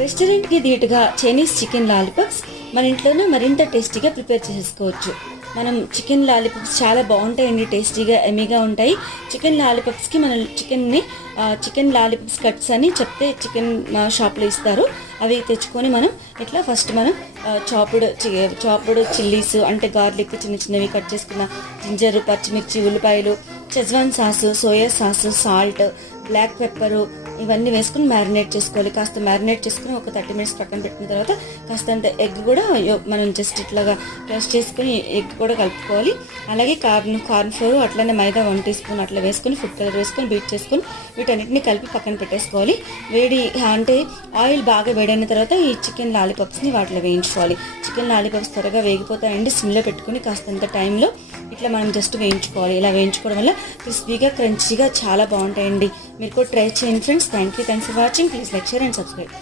రెస్టారెంట్కి ధీటుగా Chinese chicken lollipops మన ఇంట్లోనే మరింత టేస్టీగా ప్రిపేర్ చేసుకోవచ్చు. మనం చికెన్ లాలీపాప్స్ చాలా బాగుంటాయండి, టేస్టీగా ఎమీగా ఉంటాయి. చికెన్ లాలీపాప్స్కి మనం చికెన్ లాలీపాప్స్ కట్స్ అని చెప్తే చికెన్ షాప్లో ఇస్తారు. అవి తెచ్చుకొని మనం ఇట్లా ఫస్ట్ మనం చాపుడ్ చిల్లీస్ అంటే గార్లిక్ చిన్న చిన్నవి కట్ చేసుకున్న జింజర్, పచ్చిమిర్చి, ఉల్లిపాయలు, schezwan sauce, soya sauce, salt, black pepper ఇవన్నీ వేసుకుని మ్యారినేట్ చేసుకోవాలి. కాస్త మ్యారినేట్ చేసుకుని ఒక 30 minutes పక్కన పెట్టిన తర్వాత కాస్తంత ఎగ్ కూడా మనం జస్ట్ ఇట్లాగా టోస్ట్ చేసుకుని ఎగ్ కూడా కలుపుకోవాలి. అలాగే కార్న్ ఫ్లోర్ అట్లనే మైదా 1 teaspoon అట్లా వేసుకొని ఫుడ్ కలర్ వేసుకొని బీట్ చేసుకొని వీటన్నిటిని కలిపి పక్కన పెట్టేసుకోవాలి. అంటే ఆయిల్ బాగా వేడైన తర్వాత ఈ చికెన్ లాలీపాప్స్ని వాటిలో వేయించుకోవాలి. చికెన్ లాలీపాప్స్ త్వరగా వేగిపోతాయండి. సిమ్లో పెట్టుకుని కాస్తంత టైంలో ఇట్లా మనం జస్ట్ వేయించుకోవాలి. ఇలా వేయించుకోవడం వల్ల క్రిస్పీగా క్రంచీగా చాలా బాగుంటాయండి. మీరు కూడా ట్రై చేయండి friends. Thanks for watching. Please like, share and subscribe.